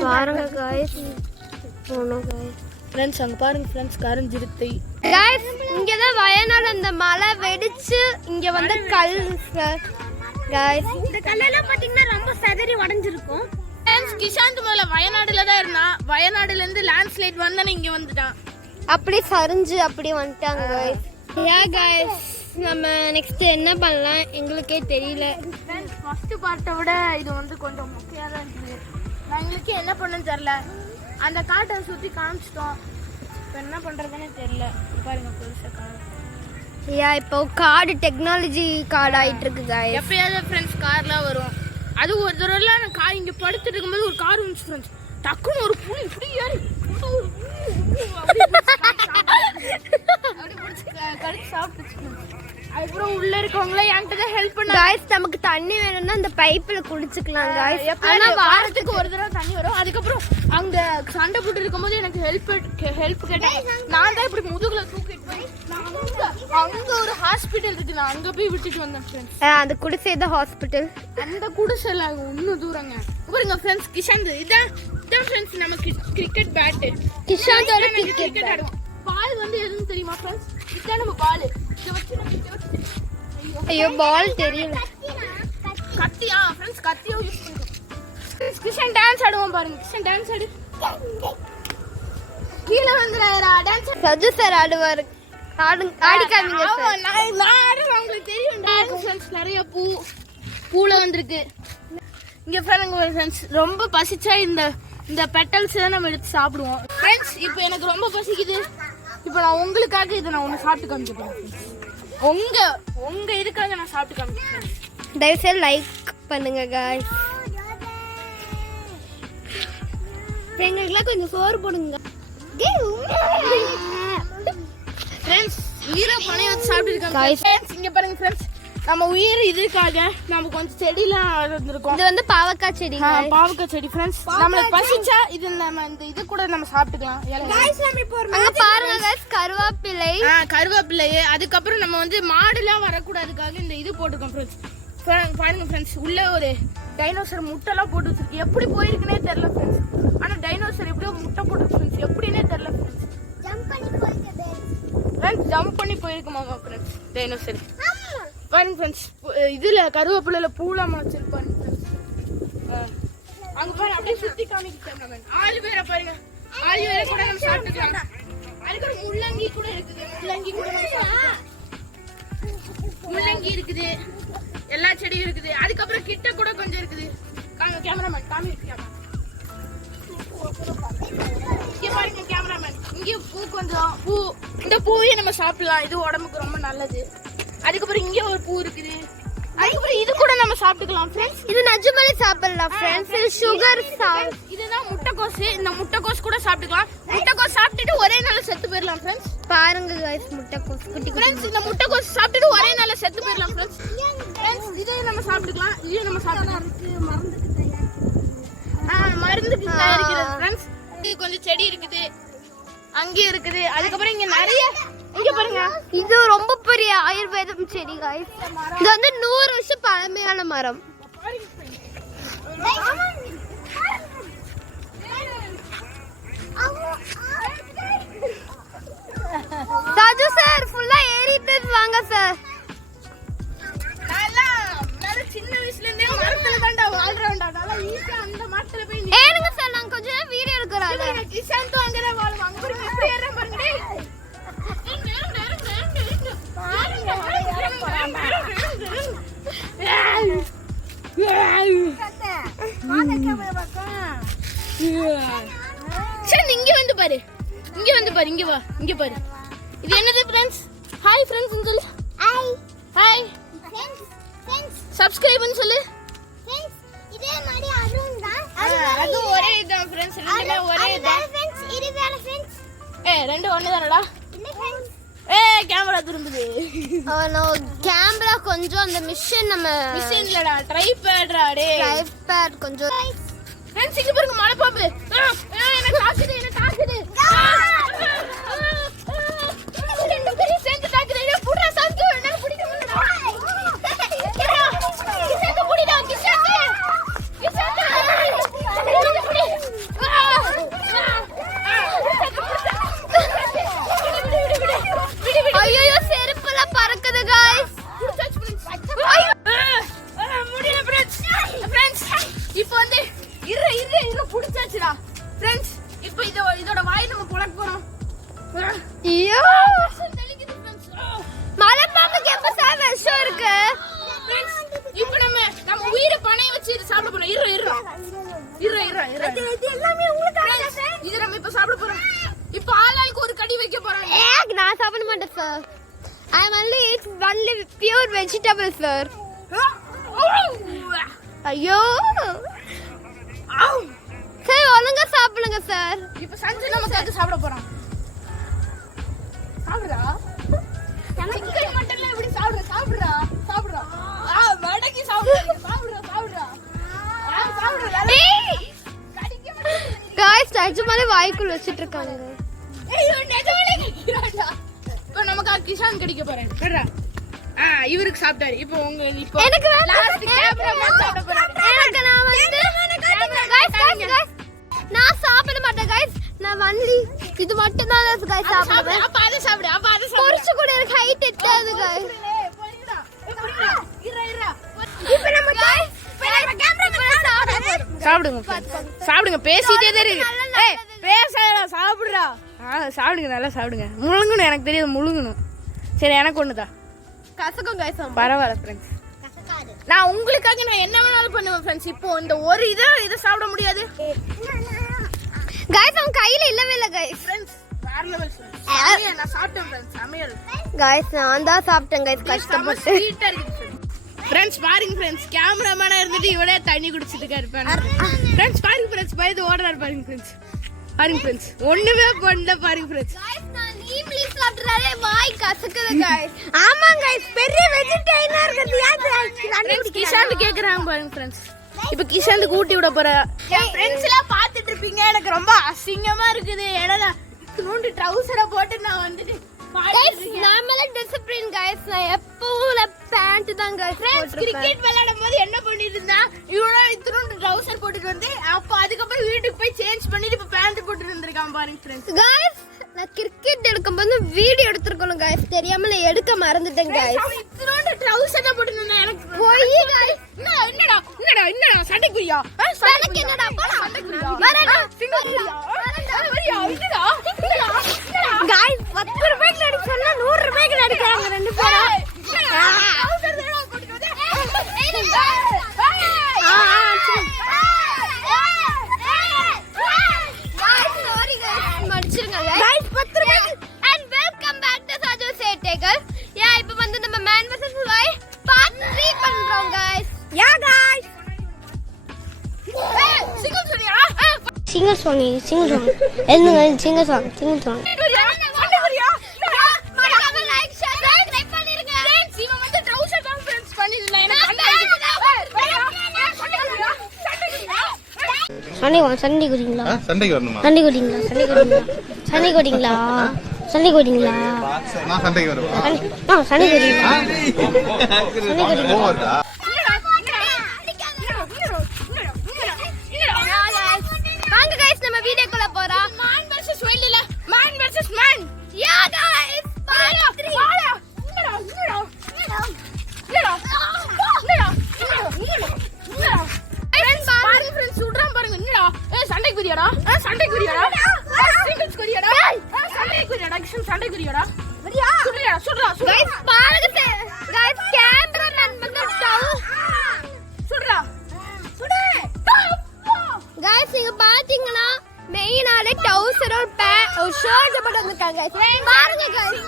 பாருங்க गाइस போனோ guys friends அங்க பாருங்க फ्रेंड्स கருஞ்சிருத்தை गाइस இங்க தான் வயநாடு அந்த மலை வெடிச்சு இங்க வந்து கல் गाइस இந்த கல்லெல்லாம் பாத்தீங்கன்னா ரொம்ப சதறி உடைஞ்சிருக்கும் फ्रेंड्स கிஷாந்த் முதல்ல வயநாடுல தான் இருந்தான் வயநாடுல இருந்து லேண்ட்ஸ்லைட் வந்தனே இங்க வந்துட்டான் அப்படி சரிஞ்சு அப்படி வந்துட்டாங்க गाइस गाइस நம்ம நெக்ஸ்ட் என்ன பண்ணலாம் எங்களுக்கே தெரியல फ्रेंड्स ஃபர்ஸ்ட் பார்ட்ட விட இது வந்து கொஞ்சம் முக்கியமா தான் இருக்கு நான் எங்களுக்கு என்ன பண்ணனும் தெரியல அந்த காட்டை சுத்தி காமிச்சிட்டோம் இப்போ என்ன பண்றதுன்னு தெரியல பாருங்க புதுசா கார் இப்போ கார்டு டெக்னாலஜி கார்டு ஆயிட்டு இருக்கு गाइस எப்பயாவது फ्रेंड्स கார்லாம் வரும் அது ஒரு தடவை நான் கார் இங்க படுத்துட்டு இருக்கும்போது ஒரு கார் வந்துச்சு फ्रेंड्स டக்குன்னு ஒரு புலி இப்படி ஏறி அப்படி புடிச்சு கடிச்சு சாப்பிட்டுச்சு அதுக்கப்புறம் உள்ள இருக்கவங்களே என்கிட்ட தான் ஹெல்ப் பண்ணாங்க गाइस நமக்கு தண்ணி வேணும்னா அந்த பைப்ல குடிச்சுக்கலாம் गाइस ஆனா வாரத்துக்கு ஒரு தடவை தண்ணி வரும் அதுக்கப்புறம் அங்க சண்டை போட்டு இருக்கும்போது எனக்கு ஹெல்ப் கேட்டேன் நான் தான் இப்படி முதுகுல தூக்கிட்டு போய் அங்க ஒரு ஹாஸ்பிடல் இருக்கு நான் அங்க போய் விட்டுட்டு வந்தேன் फ्रेंड्स அந்த குடிசை ஹாஸ்பிடல் அந்த குடிசைல இன்னும் தூரங்க பாருங்க फ्रेंड्स கிஷாந்த் இதான் फ्रेंड्स நமக்கு கிரிக்கெட் பேட் கிஷாந்தோட கிரிக்கெட் ஆடுவோம் பால் வந்து எதுன்னு தெரியுமா फ्रेंड्स இதான் நம்ம பால் இத வச்சு நம்ம ஐயோ பால் தெரியல கத்தியா फ्रेंड्स கத்தியோ யூஸ் பண்ணுவோம் கிஷன் டான்ஸ் ஆடுவோம் பாருங்க கிஷன் டான்ஸ் ஆடு கீழ வந்துறாரா டான்ஸ் சஜு சார் ஆடுவார் ஆடி காமிங்க சார் நான் ஆடுறேன் உங்களுக்கு தெரியும் டான்ஸ் फ्रेंड्स நிறைய பூல வந்திருக்கு இங்க பாருங்க फ्रेंड्स ரொம்ப பசிச்சா இந்த பெட்டல்ஸ் தான் நம்ம எடுத்து சாப்பிடுவோம் फ्रेंड्स இப்போ எனக்கு ரொம்ப பசிக்குது இப்போ நான் உங்களுக்காக இத நான் ஒன்னு சாப்பிட்டு காமிக்கிறேன் உங்க இதுக்காக நான் சாப்பிட்டு காமிக்கிறேன் தயவு செய்து லைக் பண்ணுங்க गाइस எங்களுக்குலாம் கொஞ்சம் சோறு போடுங்க फ्रेंड्स ஹீரோ பணைய வச்சு சாப்பிட்டு இருக்காங்க फ्रेंड्स இங்க பாருங்க फ्रेंड्स நம்ம உயிர் இதுக்காக நம்ம கொஞ்சம் செடிலாம் வந்திருக்கோம் இது வந்து பாவக்காய் செடி பாவக்காய் செடி फ्रेंड्स நமக்கு பசிச்சா இது நம்ம இந்த இது கூட நம்ம சாப்பிட்டுக்கலாம் गाइस நம்ம இப்போ அங்க பாருங்க गाइस கருவேப்பிலை அதுக்கு அப்புறம் நம்ம வந்து மாடுலாம் வர கூடாதுக்காக இந்த இது போட்டுக்கோம் फ्रेंड्स பாருங்க फ्रेंड्स உள்ள ஒரு டைனோசர் முட்டைலாம் போட்டு வச்சிருக்கு எப்படி போயிருக்குனே தெரியல फ्रेंड्स ஆனா டைனோசர் எப்படியோ முட்டை போட்டு फ्रेंड्स எப்படினே தெரியல फ्रेंड्स ஜம்ப் பண்ணி போயிருக்குமா फ्रेंड्स டைனோசர் பாருங்க फ्रेंड्स இதுல கருவேப்பிலைல பூலாம் வச்சிருப்பாங்க அங்க பாருங்க அப்படியே சுத்தி காமிக்கிறாங்க ஆளு வேற பாருங்க ஆளு வேற கூட நம்ம சாப்பிட்டுக்கலாம் அதுக்கு முள்ளங்கி கூட இருக்குது முள்ளங்கி இருக்குது எல்லா செடியும் இருக்குது அதுக்கப்புறம் கிட்ட கூட கொஞ்சம் இருக்குது கேமராமேன் காமிக்கிறாங்க இங்க பாருங்க கேமராமேன் இங்க கொஞ்சம் பூ இந்த பூவையே நம்ம சாப்பிடலாம் இது உடம்புக்கு ரொம்ப நல்லது அதுக்கப்புறம் இங்க ஒரு பூ இருக்குது அதுக்கப்புறம் இது கூட நம்ம சாப்பிட்டுக்கலாம் फ्रेंड्स இது நஜ்மலி சாப்பிடலாம் फ्रेंड्स இது சுகர் இதுதான் முட்டைக்கோஸ் இந்த முட்டைக்கோஸ் கூட சாப்பிட்டுக்கலாம் முட்டைக்கோஸ் சாப்பிட்டுட்டு ஒரே நாள்ல செத்து போயிடலாம் फ्रेंड्स பாருங்க गाइस முட்டைக்கோஸ் குட்டி फ्रेंड्स இந்த முட்டைக்கோஸ் சாப்பிட்டுட்டு ஒரே நாள்ல செத்து போயிடலாம் फ्रेंड्स இதை நம்ம சாப்பிட்டுக்கலாம் இதையும் நம்ம சாப்பிடலாம் மருந்துக்கு தயாரிக்கிறது फ्रेंड्स இது கொஞ்சம் செடி இருக்குது அங்க இருக்குது அதுக்கப்புறம் இங்க நிறைய இங்க பாருங்க இது ரொம்ப பெரிய ஆயுர்வேதம் செடி गाइस இது வந்து 100 வருஷம் பழமையான மரம் ராஜு சார் ஃபுல்லா ஏறிட்டு வாங்க சார் நான் சின்ன வயசுல இருந்தே மரத்துல தான்டா வாழ்றேன்டா நல்லா ஈஸியா அந்த மரத்துல போய் ஏறுங்க சார் நான் கொஞ்ச நேரம் வீடியோ எடுக்கறேன் கிஷாந்த் அங்க தான் வாழ்வாங்க அங்க பாருங்க எப்படி ஏறறேன் பாருங்க சரி இங்க வந்து பாரு இங்க வா இங்க பாரு இது என்னது फ्रेंड्स ஹாய் फ्रेंड्स சொல்லு ஹாய் சப்ஸ்கிரைப் பண்ணு சொல்லு फ्रेंड्स இதே மாதிரி அருண் தான் அது ஒரே இதான் फ्रेंड्स ரெண்டுமே ஒரே இதான் फ्रेंड्स இது வேற फ्रेंड्स ரெண்டு ஒண்ணேதானடா இல்ல फ्रेंड्स கேமரா திரும்புது நோ கேமரா கொஞ்சம் அந்த மிஷின் இல்லடா ட்ரைபேட்ரா டேய் ட்ரைபேட் கொஞ்சம் फ्रेंड्स இங்க பாருங்க மலைப்பாம்பு என்ன தாக்குது சேர்ந்து தாக்குது புடிடா சாக்கு என்னால பிடிக்க முடியல கிஷாந்த் புடி ஃப்ரெண்ட்ஸ் இப்போ இதோட வாய் நம்ம புளக்க போறோம். ஐயோ தெளிக்குது ஃப்ரெண்ட்ஸ். மலை பாம்புக்கு எப்ப சார் விஷம் இருக்கு? ஃப்ரெண்ட்ஸ் இப்போ நம்ம உயிரை பணைய வச்சு இது சாப்பிட போறோம். இது எல்லாமே உங்களுக்கு சார். இது நம்ம இப்போ சாப்பிட போறோம். இப்போ ஆளாளுக்கு ஒரு கடி வைக்க போறோம். நான் சாப்பிட மாட்டேன் sir. I am only eat only pure vegetables sir. ஐயோ சார் ஒழுங்கா சாப்பிடுங்க சார். இப்போ சஞ்சய் நமக்கு அது சாப்பிட போறான். சாப்பிடுறா சிக்கன் மட்டன்ல எப்படி சாப்பிடுறா வடக்கி சாப்பிடுறா गाइस நிஜமாலே வாய்க்குள்ள வச்சிட்டு இருக்காங்க. ஐயோ நிஜமாலே கடிக்குறாடா. இப்போ நமக்கு கிஷான் கடிக்க போறேன். கறா இவருக்கு சாப்பிட்டாரு. இப்போ எனக்கு லாஸ்ட் கேமராமேன் சாப்பிட போறாரு. எனக்கு நான் गाइस நான் சாப்பிட மாட்டேன் गाइस. நான் only இது மட்டும் தான் गाइस சாப்பிடுவேன். அப்ப அதை சாப்பிடு. பொரிச்சு கூட எனக்கு ஹைட் எட்டாது गाइस. போயிடா. இறா. இப்போ நம்ம गाइस சாப்பிடுங்க பேசிட்டே தான் இருக்கு. ஏய் பேசடா சாப்பிடுடா. சாப்பிடுங்க நல்லா சாப்பிடுங்க. முழுங்கணும் எனக்கு தெரியாது முழுங்கணும். சரி எனக்கு ஒண்ணுதான் கசக்கும் गाइस. பரவாயில்ல ஃப்ரெண்ட்ஸ். நான் உங்களுக்காக நான் என்ன வேணாலும் பண்ணுவேன் ஃப்ரெண்ட்ஸ். இப்போ இந்த ஒரு இதை சாப்பிட முடியாது गाइस. அவன் கையில இல்லவே இல்ல गाइस. ஃப்ரெண்ட்ஸ் வேற லெவல் ஃப்ரெண்ட்ஸ். நான் சாப்பிட்டேன் ஃப்ரெண்ட்ஸ். சமையல் गाइस நான் தான் சாப்பிட்டேன் गाइस கஷ்டப்பட்டு. ஸ்வீட்டா இருக்கு ஃப்ரெண்ட்ஸ். பாருங்க ஃப்ரெண்ட்ஸ் கேமராமேனா இருந்துட்டு இவளே தண்ணி குடிச்சிட்டு இருப்பாரு. ஃப்ரெண்ட்ஸ் பாருங்க ஃப்ரெண்ட்ஸ் பயந்து ஓடுறாரு பாருங்க ஃப்ரெண்ட்ஸ். பாருங்க ஃப்ரெண்ட்ஸ் ஒண்ணுமே பண்ணல பாருங்க ஃப்ரெண்ட்ஸ். गाइस நான் நீம்லி சாப்பிட்டறதே வாய் கசக்குது गाइस. ஆமா गाइस பெரிய வெஜிடேரியனா இருக்குது. ஃப்ரெண்ட்ஸ் கிஷான் கேக்குறாங்க பாருங்க ஃப்ரெண்ட்ஸ். இப்போ கிஷானுக்கு ஊட்டி விட போற ஃப்ரெண்ட்ஸ் எல்லாம் பாத்துட்டு இருப்பீங்க. எனக்கு ரொம்ப அசிங்கமா இருக்குது. ஏன்னா நூண்டு ட்ரவுசரை போட்டு நான் வந்துட்டு நாமல டிசிப்ளின் गाइस. நான் எப்பவும் பேண்ட் தான் गाइस போட்டுறேன். கிரிக்கெட் விளையாடும்போது என்ன பண்ணிட்டு இருந்தா இவனோ இத்தனோண்டு ட்ரவுசர் போட்டுட்டு வந்து அப்ப அதுக்கப்புறம் வீட்டுக்கு போய் சேஞ்ச் பண்ணிட்டு இப்ப பேண்ட் போட்டுட்டு வந்திருக்கான் பாருங்க ஃப்ரெண்ட்ஸ். गाइस நான் கிரிக்கெட் எடுக்கும்போது வீடியோ எடுத்துக்கணும் गाइस. தெரியாம நான் எடுக்க மறந்துட்டேன் गाइस. இத்தனோண்டு ட்ரவுசர் தான் போட்டுட்டு இருந்தா. எனக்கு போய் गाइस என்னடா சண்டைக்குரியா என்னடா போலாம் வரடா வரியா என்னடா गाइस 10 ரூபாய்க்கு அடி சொன்னா 100 ரூபாய்க்கு அடிக்கறாங்க ரெண்டு பேரும். Singer song. என்னங்க singer song. மறக்காம லைக் ஷேர் சப்ஸ்கிரைப் பண்ணிருங்க. ஃப்ரெண்ட்ஸ் இவன் வந்து ட்ரவுசர் தான் ஃப்ரெண்ட்ஸ் பண்ணிடல. எனக்கு சண்டை குடிங்களா? சண்டைக்கு வரணுமா? சண்டை குடிங்களா? நான் சண்டைக்கு வருவா? சண்டை குடிங்களா? போவதா? வாங்க गाइस நம்ம வீடியோக்குள்ள போறோம். மேன் வெர்சஸ் வைல்ட் இல்ல மேன் வெர்சஸ் மேன். யா गाइस part 3. गाइस பாருங்க गाइस கேமராமேன் வந்து गाइस நீங்க பாத்தீங்கன்னா மெயினாலே டவுசர் ஒரு ஷர்ட் போட்டு வந்திருக்காங்க गाइस. பாருங்க गाइस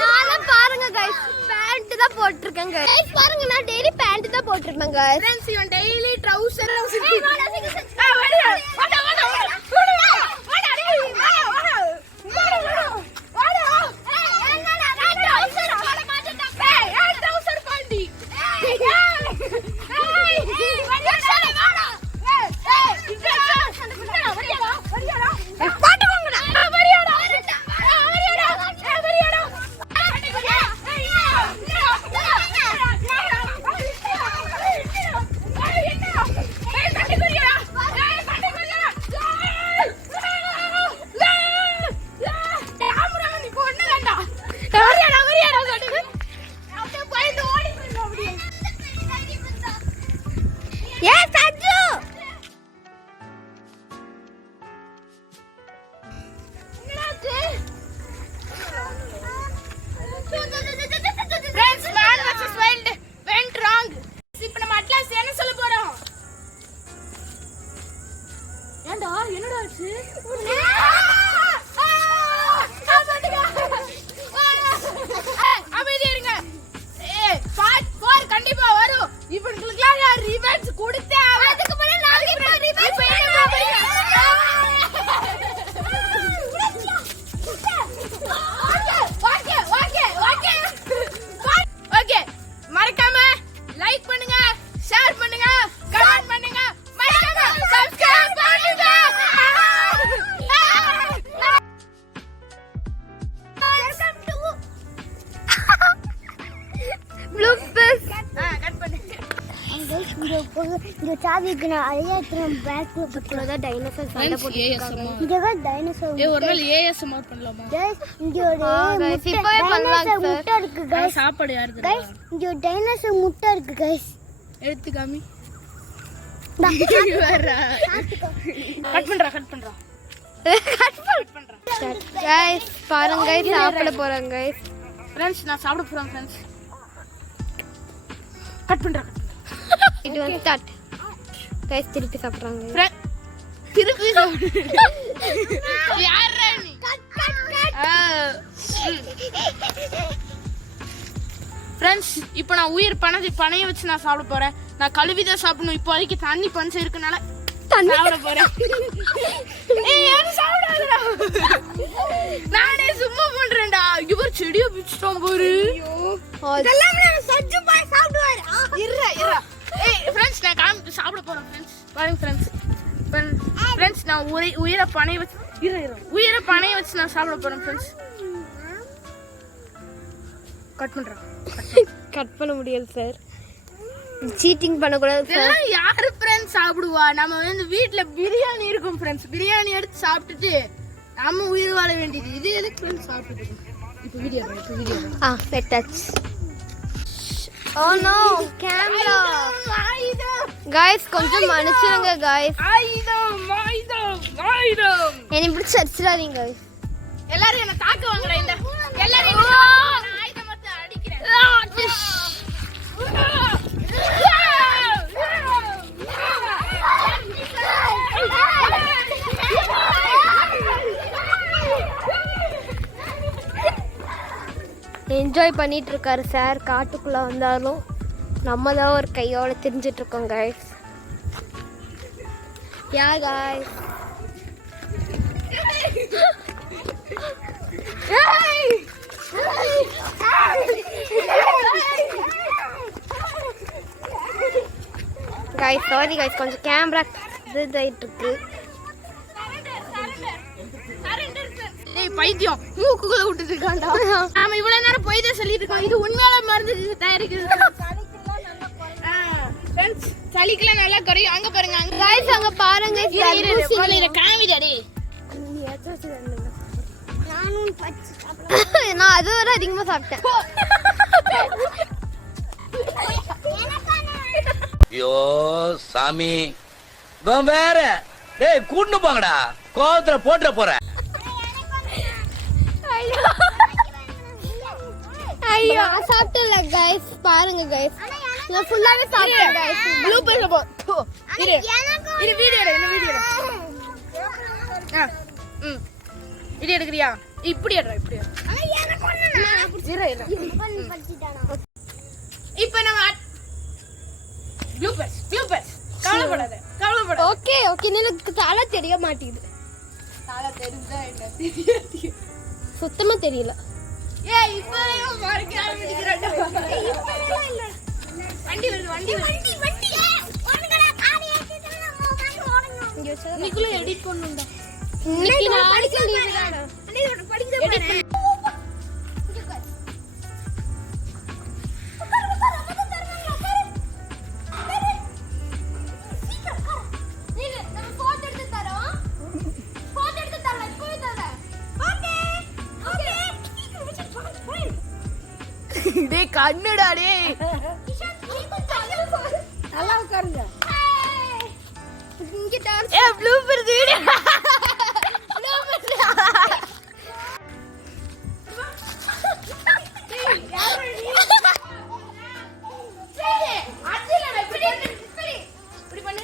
நான் பாருங்க गाइस பேண்ட் தான் போட்டுருக்கேன் गाइस. பாருங்க நான் டெய்லி பேண்ட் தான் போட்டுருப்பேன் गाइस. ஃப்ரெண்ட்ஸ் இவன் டெய்லி ட்ரவுசர் அமைதியா இருங்க. பார்ட் 4 கண்டிப்பா வரும். இவங்களுக்குலாம் நான் ரிவெஞ்ச் கொடுத்தே ஆவேன். அதுக்கு முன்னாடி நாளைக்கு ரிவெஞ்ச் ஓகே, மறக்காம லைக் பண்ணுங்க, ஷேர் பண்ணுங்க, கமெண்ட் பண்ணுங்க, மறக்காம சப்ஸ்கிரைப் பண்ணுங்க. ப்ளூபர்ஸ் கட் பண்ணு. இங்க சாவிக்கு நான் அழையாத்திர பேக்ல பக்கத்துல டைனோசர் சண்டை போட்டுருக்காங்க. இங்க டைனோசர் ஒரு நாள் ASMR பண்ணலாமா? இங்க ஒரு guys, இப்பவே பண்ணலாம் டைனோசர் sir. முட்டை இருக்கு गाइस. சாப்பாடு யாருது? गाइस இங்க ஒரு டைனோசர் முட்டை இருக்கு गाइस. எடுத்து காமி. கட் பண்றா. guys பாருங்க guys சாப்பிட போறாங்க guys. ஃப்ரெண்ட்ஸ் நான் சாப்பிட போறேன் ஃப்ரெண்ட்ஸ். கட் பண்றா. இது வந்து ஸ்டார்ட் guys திருப்பி சாப்பிடுறாங்க. திருப்பி யாரா நீ? ஃப்ரெண்ட்ஸ் இப்போ நான் உயிர் பணைய வச்சு நான் சாப்பிட போறேன். நான் கழுவிதான் சாப்பிடணும். இப்போ வரைக்கும் தண்ணி பஞ்சம் இருக்கனால சாப்பிட போறேன். ஏய் யாரும் சாப்பிடாதடா. நானே சும்மா பண்றேன்டா. இவர் செடியை பிடிச்சிட்டோம் பாரு. இதெல்லாம் நம்ம சஜ்ஜு பாய் சாப்பிடுவாரு. இருடா. ஏய் ஃப்ரெண்ட்ஸ் நான் சாப்பிட போறேன் ஃப்ரெண்ட்ஸ். பாருங்க ஃப்ரெண்ட்ஸ் நான் உயிரை பணைய வச்சு உயிரை பணைய வச்சு நான் சாப்பிட போறேன் ஃப்ரெண்ட்ஸ். கட் பண்ண முடியல சார். சீட்டிங் பண்ண கூடாது சார். இதெல்லாம் யாரு ஃப்ரெண்ட்ஸ் சாப்பிடுவா? நம்ம வந்து வீட்ல பிரியாணி இருக்கும் ஃப்ரெண்ட்ஸ். பிரியாணி எடுத்து சாப்பிட்டுட்டு நம்ம உயிர் வாழ வேண்டியது. இது எதுக்கு ஃப்ரெண்ட்ஸ் சாப்பிட்டு? இப்போ வீடியோ லெட் டச். Oh no camera. गाइस கொஞ்சம் மன்னிச்சிடுங்க गाइस. என்னை பிடிச்சு அடிச்சிடாதீங்க गाइस. எல்லாரும் என்ன தாக்க வாங்கடா. இந்த எல்லாரும் ஆயுதம் மட்டும் அடிக்கிறேன். என்ஜாய் பண்ணிட்டு இருக்காரு சார். காட்டுக்குள்ள வந்தாலும் நம்ம தான் ஒரு கையோட தெரிஞ்சிட்டு இருக்கோம் गाइस. யா गाइस. गाइस சாரி गाइस கொஞ்சம் கேமரா இதாயிட்டு இருக்கு. ஏய் பைத்தியம் மூக்குக்குள்ள விட்டுட்டு இருக்கான்டா. நாம இவ்வளவு நேரம் போய் தான் சொல்லிட்டு இருக்கோம். இது உண்மையால மருந்து தயாரிக்குது. ஃப்ரெண்ட்ஸ் சளிக்கெல்லாம் நல்லா கரையும். அங்க பாருங்க. அங்க गाइस அங்க பாருங்க காமிடாடி. நான் அது வரை அதிகமா சாப்பிட்டேன். ஐயோ சாமி வேற. டேய் கூட்டு போங்கடா. கோவத்துல போட்டுற போற. ஐயோ சாப்பிட்டல गाइस. பாருங்க गाइस நான் ஃபுல்லாவே சாப்பிட்டேன் गाइस. ப்ளூ பேர்ல போ. இரு வீடியோ எடு. இது எடுக்கறியா? இப்படி எடுறா. இப்போ நம்ம ப்ளூ பேர்ஸ் கவலைப்படாத. ஓகே எனக்கு தலை தெரிய மாட்டேங்குது. தலை தெரிஞ்சா என்ன தெரியாது. சுத்தமா தெரியல. ஏய் இப்பவே மறக்க ஆரம்பிக்கிறடா. வண்டி வருது. இன்னைக்குள்ள எடிட் பண்ணுடா. இன்னைக்கு நாளைக்கு லீவு தான. எடிட் பண்ணு. டேய் கண்ணுடா டேய். நல்லா உட்காருங்க. இங்க டான்ஸ். ஏ ப்ளூபர் வீடியோ. இப்படி பண்ணு.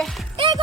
ஓகே